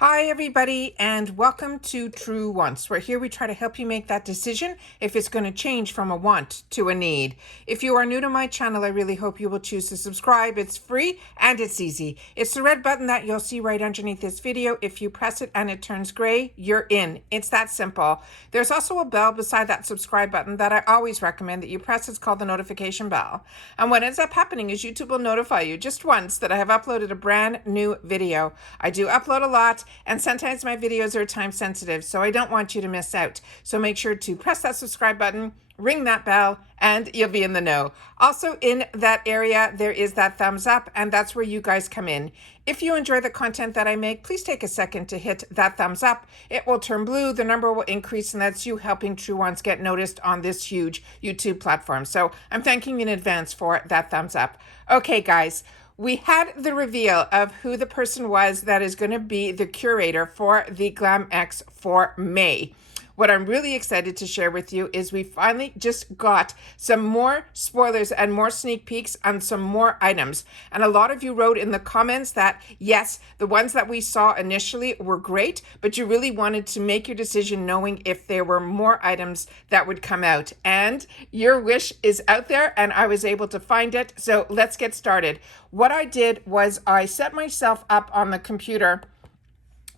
Hi everybody and welcome to True Wants, where here we try to help you make that decision if it's going to change from a want to a need. If you are new to my channel, I really hope you will choose to subscribe. It's free and it's easy. It's the red button that you'll see right underneath this video. If you press it and it turns gray, you're in. It's that simple. There's also a bell beside that subscribe button that I always recommend that you press. It's called the notification bell. And what ends up happening is YouTube will notify you just once that I have uploaded a brand new video. I do upload a lot, and sometimes my videos are time sensitive, so I don't want you to miss out. So make sure to press that subscribe button, ring that bell, and you'll be in the know. Also in that area, there is that thumbs up, and that's where you guys come in. If you enjoy the content that I make, please take a second to hit that thumbs up. It will turn blue, the number will increase, and that's you helping True Wants get noticed on this huge YouTube platform. So I'm thanking you in advance for that thumbs up. Okay, guys. We had the reveal of who the person was that is going to be the curator for the Glam X for May. What I'm really excited to share with you is we finally just got some more spoilers and more sneak peeks on some more items. And a lot of you wrote in the comments that, yes, the ones that we saw initially were great, but you really wanted to make your decision knowing if there were more items that would come out. And your wish is out there, and I was able to find it. So let's get started. What I did was I set myself up on the computer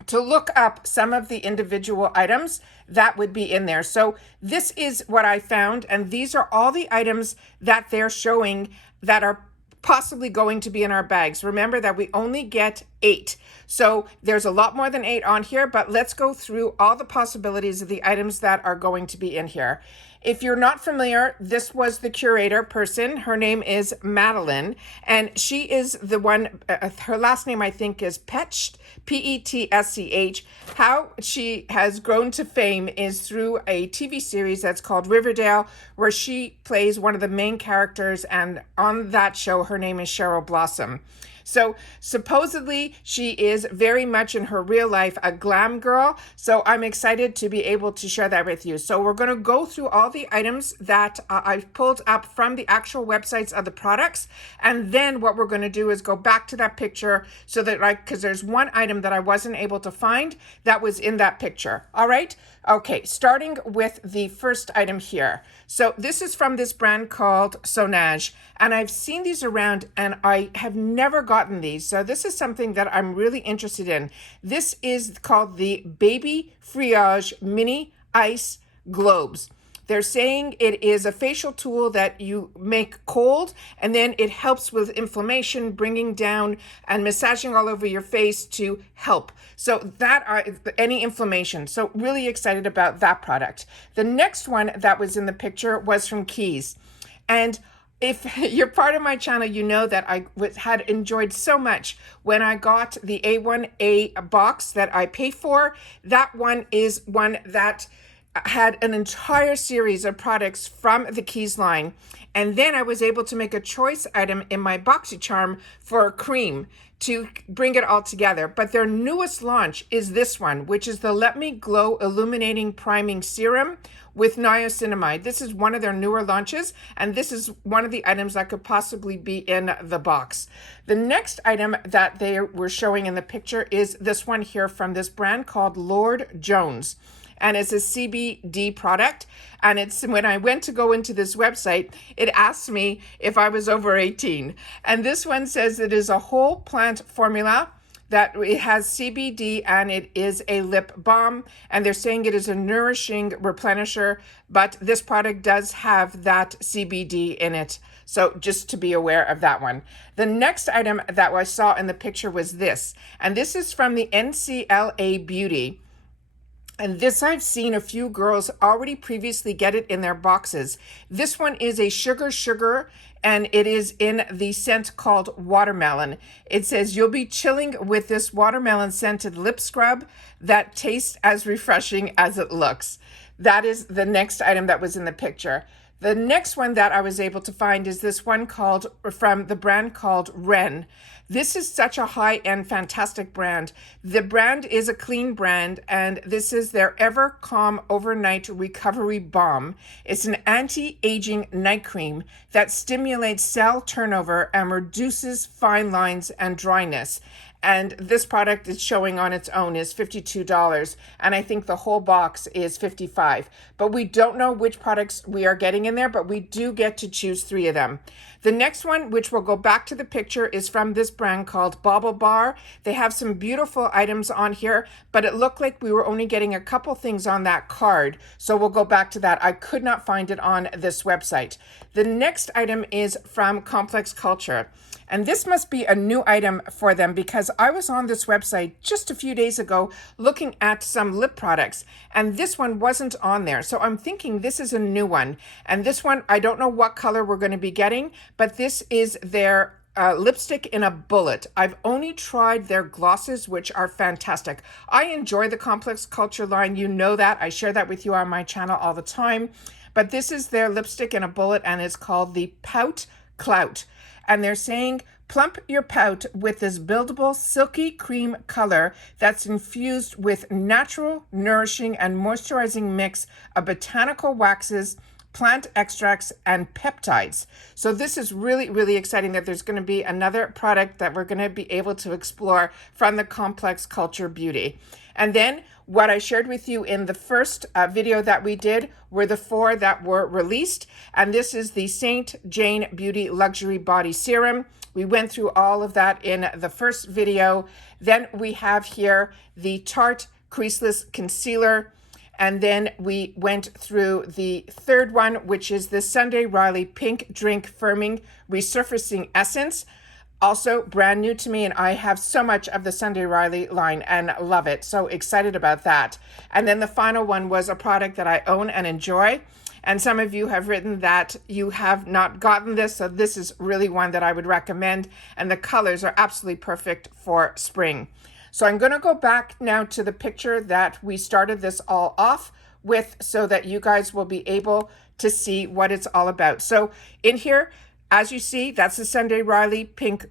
to look up some of the individual items that would be in there. So this is what I found, and these are all the items that they're showing that are possibly going to be in our bags. Remember that we only get 8. So there's a lot more than 8 on here, but let's go through all the possibilities of the items that are going to be in here. If you're not familiar, this was the curator person. Her name is Madeline, and she is the one, her last name I think is Petsch, P-E-T-S-C-H. How she has grown to fame is through a TV series that's called Riverdale, where she plays one of the main characters, and on that show, her name is Cheryl Blossom. So supposedly she is very much in her real life a glam girl. So I'm excited to be able to share that with you. So we're going to go through all the items that I've pulled up from the actual websites of the products. And then what we're going to do is go back to that picture so that because there's one item that I wasn't able to find that was in that picture. All right. Okay. Starting with the first item here. So this is from this brand called Sonage, and I've seen these around and I have never gotten these. So this is something that I'm really interested in. This is called the Baby Friage Mini Ice Globes. They're saying it is a facial tool that you make cold, and then it helps with inflammation, bringing down and massaging all over your face to help. So that any inflammation. So really excited about that product. The next one that was in the picture was from Keys. And if you're part of my channel, you know that I had enjoyed so much when I got the A1A box that I pay for. That one is one that had an entire series of products from the Keys line. And then I was able to make a choice item in my BoxyCharm for a cream to bring it all together. But their newest launch is this one, which is the Let Me Glow Illuminating Priming Serum with niacinamide. This is one of their newer launches, and this is one of the items that could possibly be in the box. The next item that they were showing in the picture is this one here from this brand called Lord Jones. And it's a CBD product. And it's when I went to go into this website, it asked me if I was over 18. And this one says it is a whole plant formula, that it has CBD, and it is a lip balm. And they're saying it is a nourishing replenisher, but this product does have that CBD in it. So just to be aware of that one. The next item that I saw in the picture was this. And this is from the NCLA Beauty. And this I've seen a few girls already previously get it in their boxes. This one is a sugar, and it is in the scent called Watermelon. It says you'll be chilling with this watermelon scented lip scrub that tastes as refreshing as it looks. That is the next item that was in the picture. The next one that I was able to find is this one from the brand called Ren. This is such a high-end, fantastic brand. The brand is a clean brand, and this is their Ever Calm Overnight Recovery Balm. It's an anti-aging night cream that stimulates cell turnover and reduces fine lines and dryness. And this product is showing on its own is $52. And I think the whole box is $55. But we don't know which products we are getting in there, but we do get to choose 3 of them. The next one, which will go back to the picture, is from this brand called Bauble Bar. They have some beautiful items on here, but it looked like we were only getting a couple things on that card. So we'll go back to that. I could not find it on this website. The next item is from Complex Culture. And this must be a new item for them because I was on this website just a few days ago looking at some lip products and this one wasn't on there. So I'm thinking this is a new one. And this one, I don't know what color we're going to be getting, but this is their lipstick in a bullet. I've only tried their glosses, which are fantastic. I enjoy the Complex Culture line. You know that. I share that with you on my channel all the time. But this is their lipstick in a bullet and it's called the Pout Clout. And they're saying, plump your pout with this buildable silky cream color that's infused with natural, nourishing, and moisturizing mix of botanical waxes, plant extracts, and peptides. So this is really, really exciting that there's going to be another product that we're going to be able to explore from the Complex Culture Beauty. And then what I shared with you in the first video that we did were the 4 that were released. And this is the St. Jane Beauty Luxury Body Serum. We went through all of that in the first video. Then we have here the Tarte Creaseless Concealer. And then we went through the third one, which is the Sunday Riley Pink Drink Firming Resurfacing Essence. Also brand new to me, and I have so much of the Sunday Riley line and love it. So excited about that. And then the final one was a product that I own and enjoy. And some of you have written that you have not gotten this. So this is really one that I would recommend. And the colors are absolutely perfect for spring. So I'm going to go back now to the picture that we started this all off with so that you guys will be able to see what it's all about. So in here, as you see, that's the Sunday Riley Pink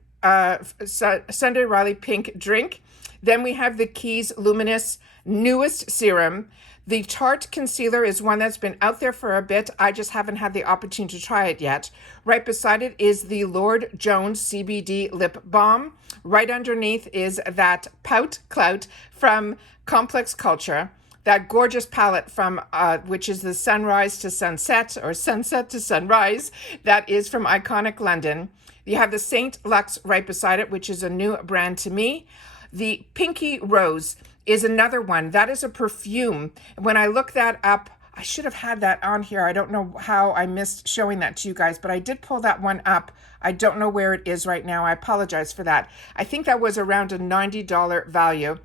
Drink. Then we have the Keys Luminous Newest Serum. The Tarte Concealer is one that's been out there for a bit. I just haven't had the opportunity to try it yet. Right beside it is the Lord Jones CBD Lip Balm. Right underneath is that Pout Clout from Complex Culture. That gorgeous palette from, which is the Sunrise to Sunset or Sunset to Sunrise, that is from Iconic London. You have the Saint Luxe right beside it, which is a new brand to me. The Pinky Rose is another one. That is a perfume. When I look that up, I should have had that on here. I don't know how I missed showing that to you guys, but I did pull that one up. I don't know where it is right now. I apologize for that. I think that was around a $90 value.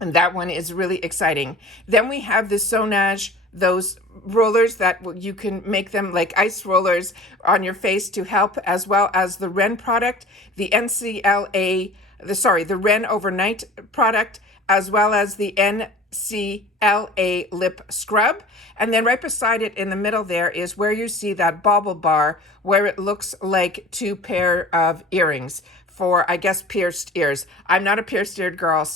And that one is really exciting. Then we have the Sonage, those rollers that you can make them like ice rollers on your face to help, as well as the Ren product, the the Ren Overnight product, as well as the NCLA lip scrub. And then right beside it in the middle there is where you see that Bauble Bar, where it looks like 2 pair of earrings for, I guess, pierced ears. I'm not a pierced eared girl,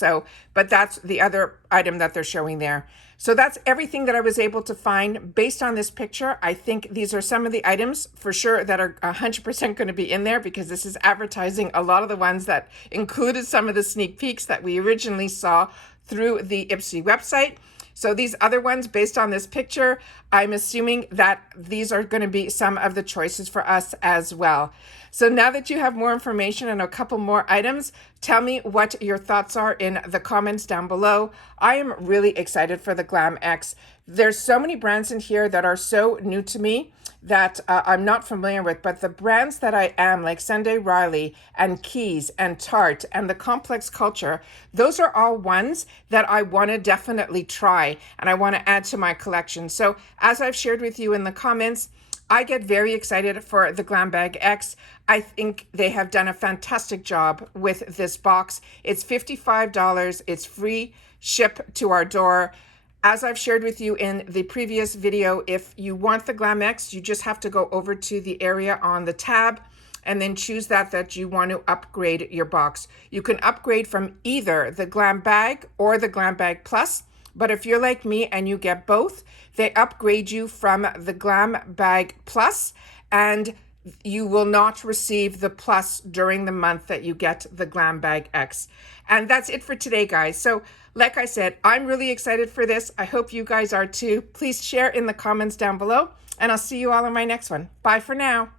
but that's the other item that they're showing there. So that's everything that I was able to find based on this picture. I think these are some of the items for sure that are 100% going to be in there because this is advertising a lot of the ones that included some of the sneak peeks that we originally saw through the IPSY website. So these other ones, based on this picture, I'm assuming that these are going to be some of the choices for us as well. So now that you have more information and a couple more items, tell me what your thoughts are in the comments down below. I am really excited for the Glam X. There's so many brands in here that are so new to me that I'm not familiar with, but the brands that I am, like Sunday Riley and Keys and Tarte and the Complex Culture, those are all ones that I want to definitely try and I want to add to my collection. So as I've shared with you in the comments, I get very excited for the Glam Bag X. I think they have done a fantastic job with this box. It's $55. It's free ship to our door. As I've shared with you in the previous video, if you want the Glam X, you just have to go over to the area on the tab and then choose that you want to upgrade your box. You can upgrade from either the Glam Bag or the Glam Bag Plus, but if you're like me and you get both, they upgrade you from the Glam Bag Plus, and you will not receive the plus during the month that you get the Glam Bag X. And that's it for today, guys. So like I said, I'm really excited for this. I hope you guys are too. Please share in the comments down below, and I'll see you all in my next one. Bye for now.